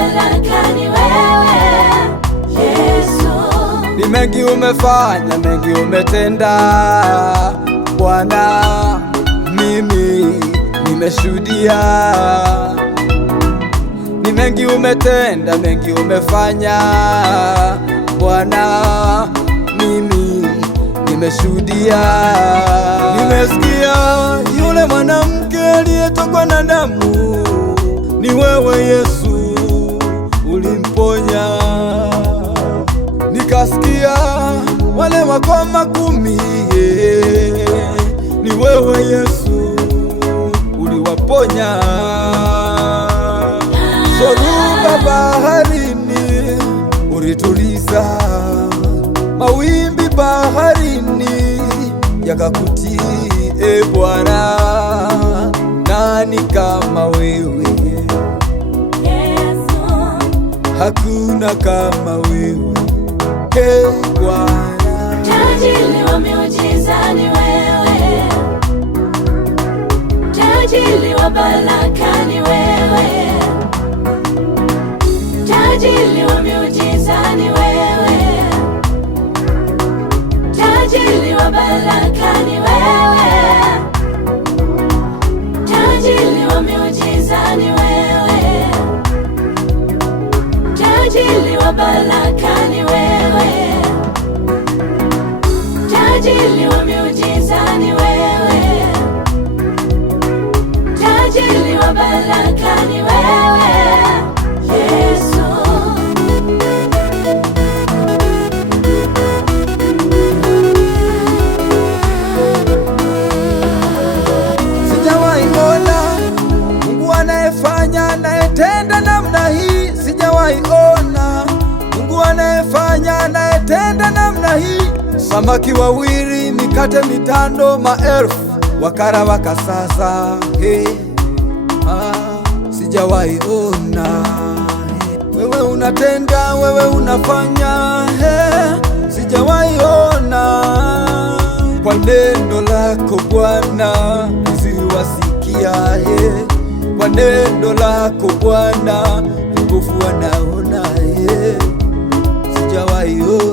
baraka ni wewe Yesu. Ni mengi umefanya, mengi umetenda Bwana, mimi nimeshuhudia. Ni mengi umetenda, mengi umefanya Bwana, mimi nimeshuhudia. Nimesikia yule mwanamke aliyetokwa na damu, ni wewe Yesu ulimponya. Nikasikia wale wakoma 10, ni wewe Yesu uliwaponya. Dhoruba baharini ulituliza, mawimbi baharini yakakutii. E Bwana, nani kama wewe Yesu? Hakuna kama wewe. Hey Bwana, tajiri wa miujiza ni wewe, tajiri wa baraka ni wewe, tajiri wa miujiza ni wewe, tajiri wa baraka ni wewe, tajiri wa miujiza ni wewe, tajiri wa baraka ni wewe, tajiri wa miujiza ni wewe, tajiri wa baraka ni wewe Yesu. sijawahi ona Mungu anayefanya, anayetenda namna hii. Sijawahi ona Mungu anayefanya, anayetenda namna hii. Samaki wawili, mikate 5, maelfu wakara wakasaza. Hey, sijawahi ona. Wewe unatenda, wewe unafanya. Hey, sijawahi ona. Kwa neno lako Bwana nisiwasikia. Hey, kwa neno lako Bwana vipofu wanaona. Hey, sijawahi ona.